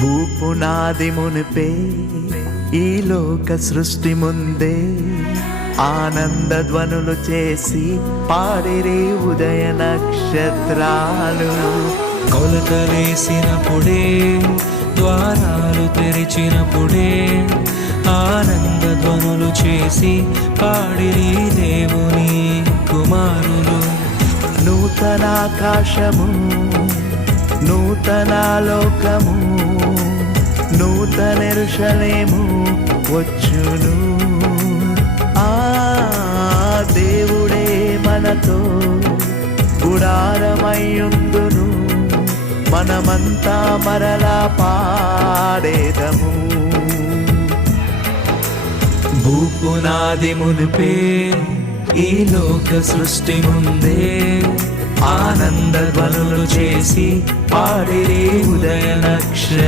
భూపునాది మునిపే ఈ లోక సృష్టి ముందే ఆనంద ధ్వనులు చేసి పాడిరి ఉదయ నక్షత్రాలు. కొలతలేసినప్పుడే ద్వారాలు తెరిచినప్పుడే ఆనంద ధ్వనులు చేసి పాడిరి దేవుని కుమారులు. నూతనాకాశము నూతన లోకము నూతన యెరూషలేము వచ్చును. ఆ దేవుడే మనతో గుడారమయ్యుందును. మనమంతా మరలా పాడేదము. భూపునాది మునిపే ఈ లోక సృష్టి ముందే ఆనంద ధ్వనులు చేసి పాడిరి ఉదయ నక్షత్రాలు.